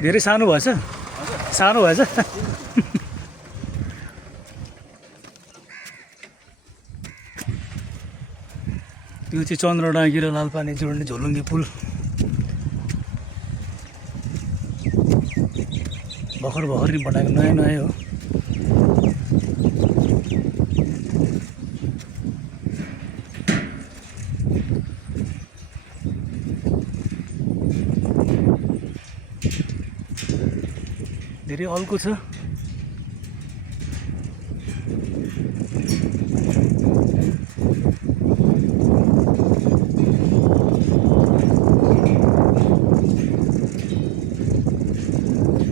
धेरै सानो भएछ सानो भएछ त्यो चाहिँ चन्द्रडाँगी र लालपानी जोड्ने झोलुङ्गे पुल भर्खर भर्खर नि बनाएको नयाँ नयाँ हो। धेरै अल्को छ।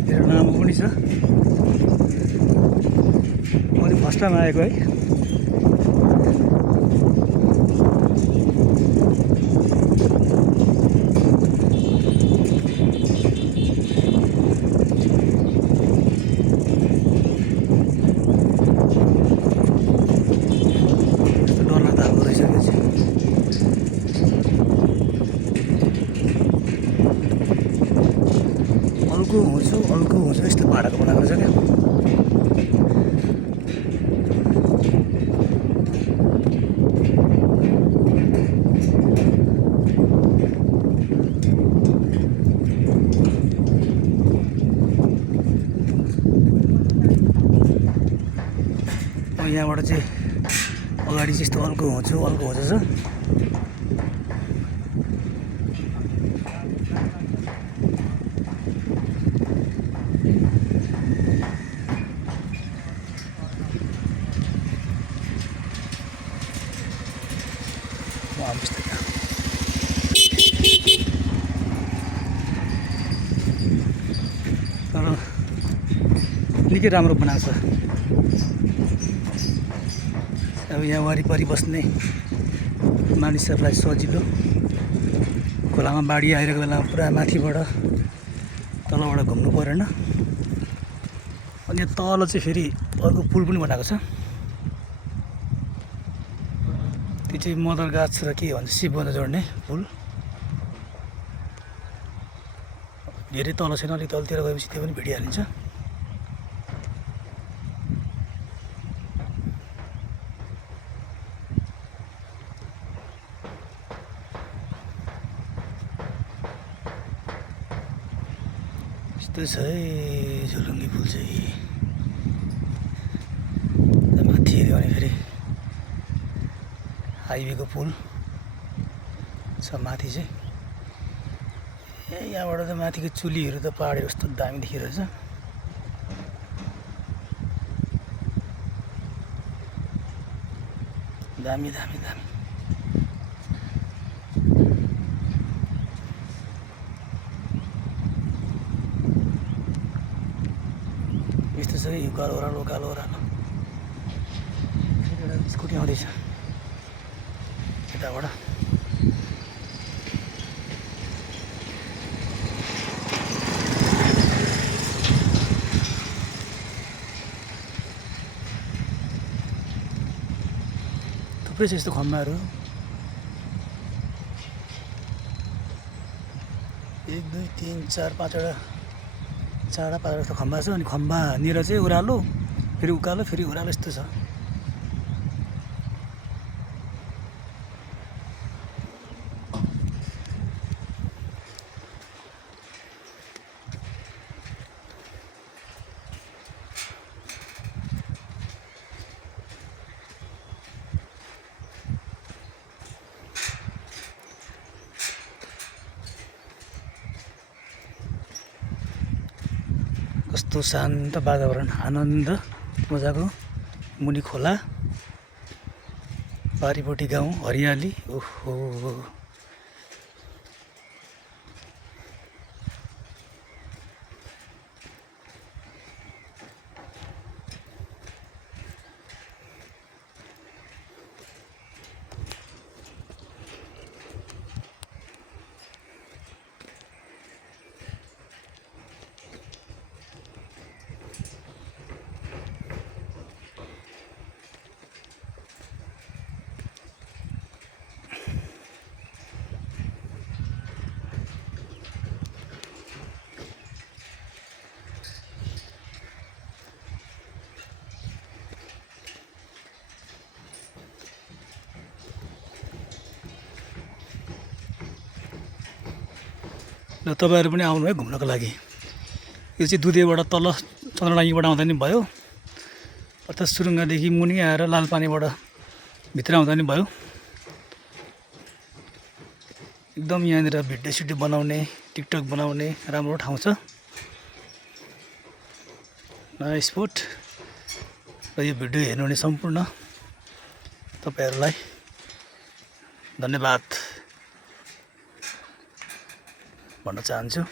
धेरै लामो पनि छ। मैले फर्स्ट टाइम आएको है। अल्को हुन्छ यस्तो भाडाको बनाएको रहेछ क्या। यहाँबाट चाहिँ अगाडि चाहिँ यस्तो अल्को हुन्छ छ। तर निकै राम्रो बनाएको छ। अब यहाँ वरिपरि बस्ने मानिसहरूलाई सजिलो। खोलामा बाढी आइरहेको बेलामा पुरा माथिबाट तलबाट घुम्नु परेन। अनि तल चाहिँ फेरि अर्को पुल पनि बनाएको छ। त्यो चाहिँ मदर गाछ र के भन्छ शिवबन्ध जोड्ने पुल। धेरै तल छैन, अलिक तलतिर गएपछि त्यो पनि भेटिहालिन्छ। यस्तो छ है झोलुङ्गे पुल चाहिँ। माथि हेऱ्यो भने फेरि हाइवेको पुल छ माथि चाहिँ। यहाँबाट त माथिको चुलीहरू त पहाडहरू कस्तो दामी देखिरहेछ। दामी दामी दामी। यस्तो छ कि उकालो ओह्रालो उकालो ओह्रालो। एउटा स्कुटी आउँदैछ यताबाट। थुप्रै छ यस्तो खम्बाहरू। 1 2 3 4 5वटा 4-5 जस्तो खम्बा छ। अनि खम्बानिर चाहिँ ओह्रालो फेरि उकालो फेरि ओह्रालो यस्तो छ। कस्तो शान्त वातावरण, आनन्द मजाको। मुनि खोला, पारिपट्टि गाउँ, हरियाली। ओहो र तपाईँहरू पनि आउनु है घुम्नको लागि। यो चाहिँ दुधेबाट तल चन्द्रलाङ्गीबाट आउँदा नि भयो, अर्थात् सुरुङ्गादेखि मुनि आएर लालपानीबाट भित्र आउँदा नि भयो। एकदम यहाँनिर भिडियो सिडियो बनाउने, टिकटक बनाउने राम्रो ठाउँ छ, नयाँ स्पोट। र यो भिडियो हेर्नुहुने सम्पूर्ण तपाईँहरूलाई धन्यवाद भन्न चाहन्छु।